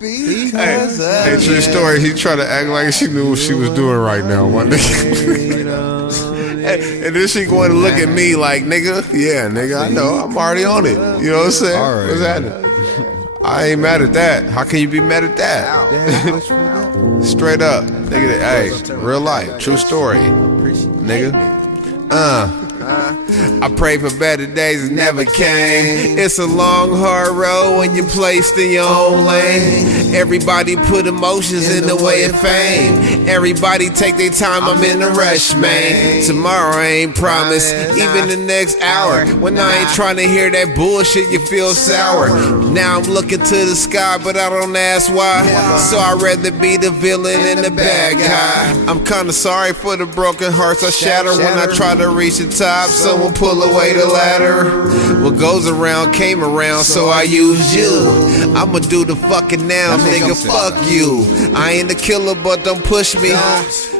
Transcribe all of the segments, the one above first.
Hey, true story. He tried to act like she knew what she was doing right now, my nigga. And then she going to look at me like, nigga, yeah, nigga, I know, I'm already on it. You know what I'm saying? Right. What's happening? I ain't mad at that. How can you be mad at that? Straight up, nigga. Hey, real life, true story, nigga. I pray for better days that never came. It's a long, hard road when you're placed in your own lane. Everybody put emotions in the way of fame. Everybody take their time, I'm in a rush, man. Tomorrow ain't promised, even the next hour. When I ain't trying to hear that bullshit, you feel sour. Now I'm looking to the sky, but I don't ask why. So I'd rather be the villain and the bad guy. I'm kinda sorry for the broken hearts I shatter when I try to reach the top. Someone pull away the ladder. What goes around came around, so I use you. I'ma do the fucking now, nigga, fuck you. I ain't a killer, but don't push me.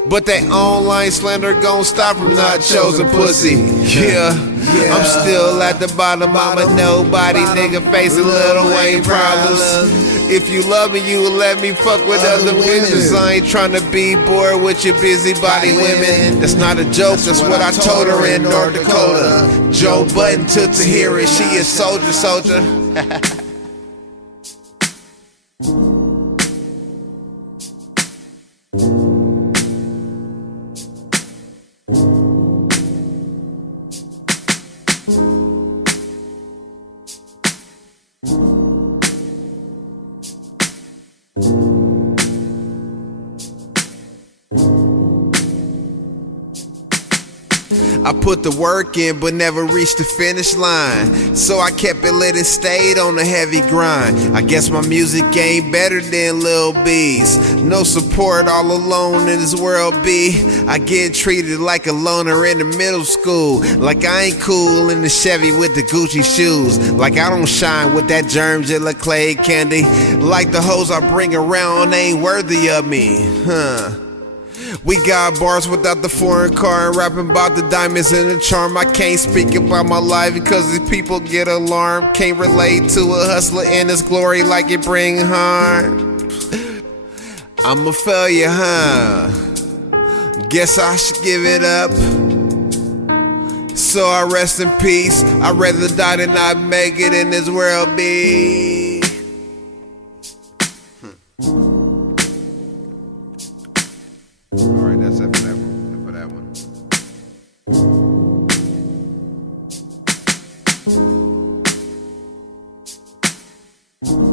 But that online slander gon' stop from not chosen pussy. Yeah, I'm still at the bottom, I'm a nobody, nigga, facing Lil Wayne problems. If you love me, you will let me fuck with other bitches. I ain't tryna be bored with your busybody women. That's not a joke, that's what I told her in North Dakota. Joe Budden took to hear it, she is soldier. I put the work in but never reached the finish line, so I kept it lit and stayed on a heavy grind. I guess my music ain't better than Lil B's. No support, all alone in this world B. I get treated like a loner in the middle school, like I ain't cool in the Chevy with the Gucci shoes, like I don't shine with that germ Jilla Clay candy, like the hoes I bring around ain't worthy of me, We got bars without the foreign car and rapping about the diamonds and the charm. I can't speak about my life because these people get alarmed. Can't relate to a hustler in his glory like it bring harm. I'm a failure, Guess I should give it up. So I rest in peace. I'd rather die than not make it in this world, B. Alright, that's it for that one. For that one.